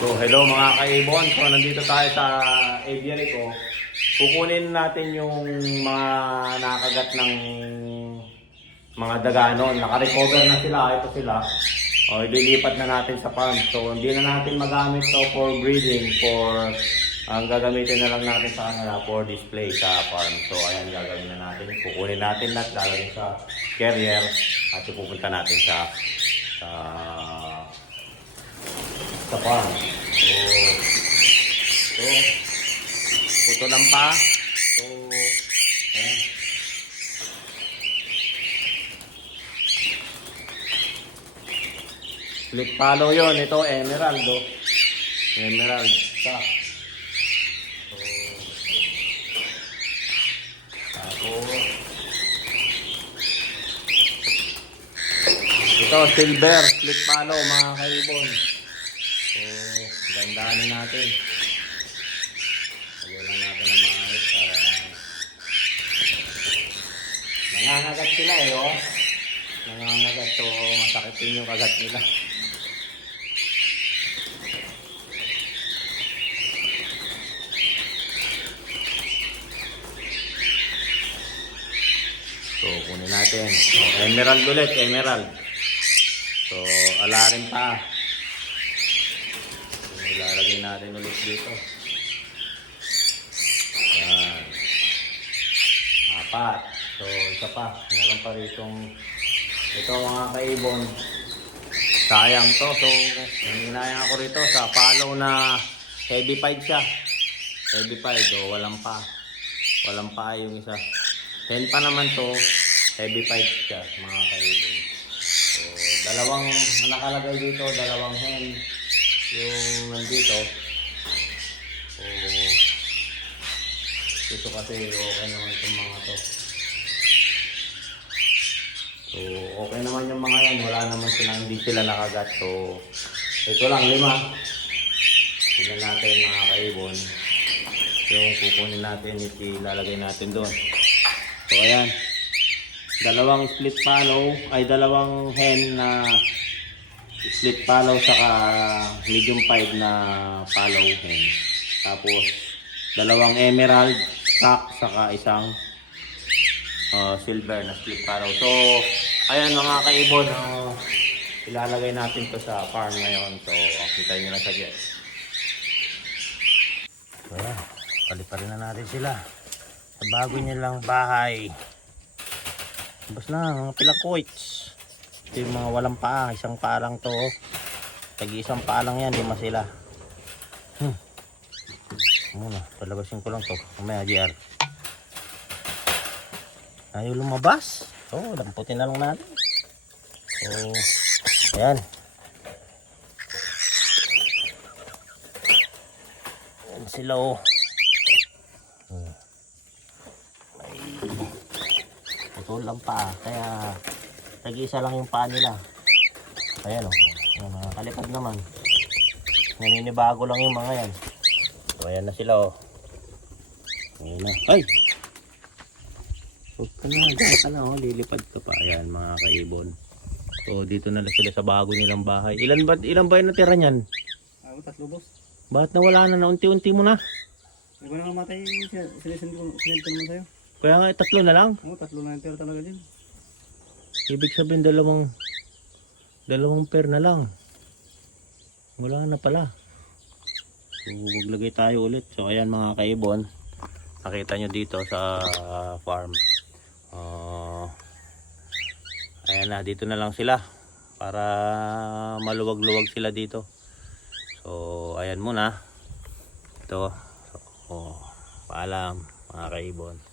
So hello mga kaibon, so nandito tayo sa aviary ko. Kukunin natin yung mga nakagat ng mga daganon. Naka-recover na sila, ito sila. O ililipat na natin sa farm. So hindi na natin magamit to for breeding, ang gagamitin na lang natin sa kanila for display sa farm. So ayan, gagawin na natin. Kukunin natin lahat, lalagay sa carrier at ipupunta natin sa farm. So puto lang pa. So ayan. Split follow yon. Ito emerald, oh. Emerald stock. Ito silver split follow mga kaibon. So gandahan natin. Lagyan lang natin ng maayos para nangangagat sila oh. Nangangagat, so masakit din yung kagat nila. So kunin natin. Emerald ulit, emerald. So alarin pa. So ilalagay natin ulit dito. Yan. Apat. So isa pa. Meron pa ritong ito mga kaibon. Sayang to. So hinayang ako rito sa follow na heavy pied siya. Heavy pied. So walang pa. Walang pa yung isa. 10 pa naman to, heavy pied siya mga kaibon. So, dalawang nakalagay dito, dalawang hen yung nandito. So, ito kasi okay naman itong mga to. So, okay naman yung mga yan, wala naman silang, hindi sila nakagat. So, ito lang, 5. Tignan natin mga kaibon. Yung kukunin natin, ilalagay natin doon. So ayan, dalawang split follow, ay dalawang hen na split follow saka medium pied na follow hen. Tapos dalawang emerald stock saka isang silver na split follow. So ayan mga kaibon, ilalagay natin to sa farm ngayon. So kita nyo na sa get. So ayan, paliparin na natin sila sa bago nilang bahay. Bas na mga pilakoits. Ito yung mga walang paa. Isang paa lang to. Tagi isang paa lang yan. Lima sila. Muna, palagasin ko lang to. Mamaya GR. Ayaw lumabas. So lamputin na lang natin. So ayan. Ayan sila oh. Putol lang pa, kaya tag-isa lang yung paa nila. Ayan o, mga kalipad naman. Naninibago lang yung mga yan. So ayan na sila o. Ayan na. Ay! Huwag ka na, dyan ka na o. Lilipad ka pa. Ayan mga kaibon. So dito na sila sa bago nilang bahay. Ilan ba yung natira niyan? Ako, 3 boss. Bakit nawala na? Unti-unti mo na? Hindi ko na namatay. Sinend ko naman sa'yo. Kaya nga 3 na lang. Oo, 3 na yung tira talaga dyan. Ibig sabihin dalawang pair na lang. Wala na pala. So maglagay tayo ulit. So ayan mga kaibon, nakita nyo dito sa farm. Ayan na, dito na lang sila para maluwag-luwag sila dito. So ayan muna. Ito. So, paalam mga kaibon.